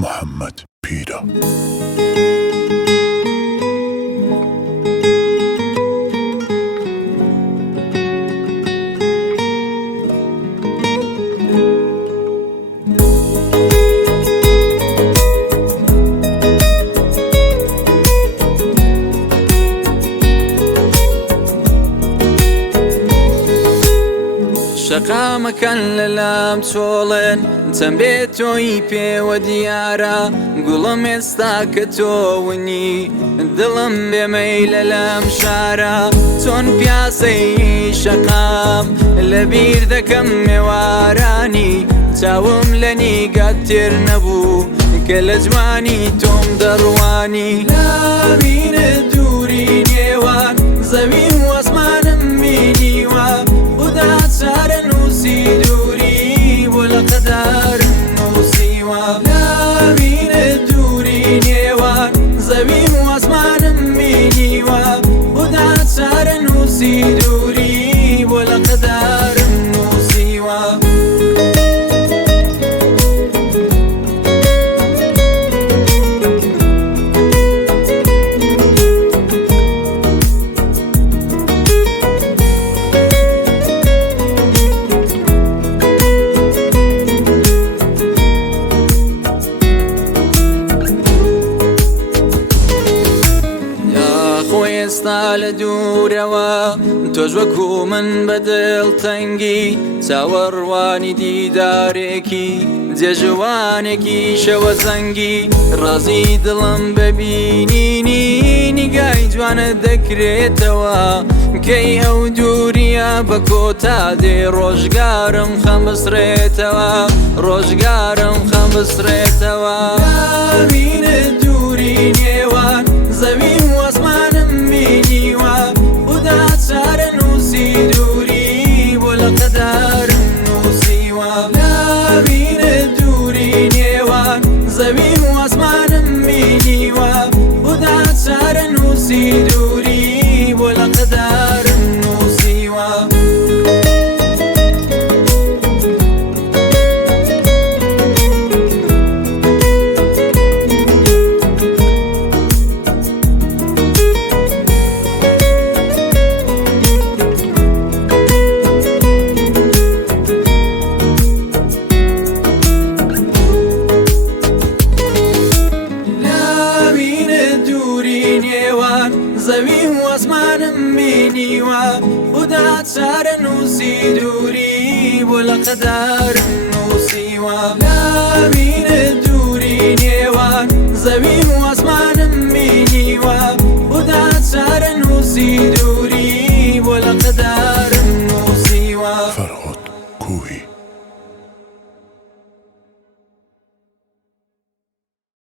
محمد پیرە. شەقامەکەن لەلام چۆڵێن چەند بێت تۆی پێوە دیارە گوڵم ئێستا کە تۆونی دڵم بێمەیلە لەم شارە چۆن پیاسەی شەقام لەبیر دەکەم مێوارانی چاوم لە نیگات تێر نەبوو کە لە جوانی تۆم دەڕوانی لاوینە دووری نێوان زەویم وەسمانم بینیوە خدا چارە نووسی دووری بۆ لە قەدارم نووسیوە لاوینە دووری نێوان زەویم وەسمانم بینیوە خدا چارە نووسی دووری بۆ لە قەدارم نووسیوە ئێستا لە دوورەوە تۆش وەکو من بەدڵ تەنگی چاوەڕوانی دیدارێکی جێژوانێکی شەوە زەنگی ڕازی دڵم ببینینی نیگای جوانە دەکرێتەوە کەی ئەو دووریە بە کۆتا دێ ڕۆژگارم خەم بسرێتەوە ڕۆژگارم خەم بسرێتەوە لاوینە دووری نێوان زەویم وەسمانم بینیوە خدا چارە نووسی دووری بۆ لە قەدارم نووسیوە لاوینە دووری نێوان زەویم وەسمانم بینیوە خدا چارە نووسی دووری بۆ لە قەدارم نووسیوە زەویم وەسمانم بینیوە خدا چارە نووسی دووری بۆ لە قەدارم نووسیوە لاوینە دووری نێوان زەویم وەسمانم بینیوە خدا چارە نووسی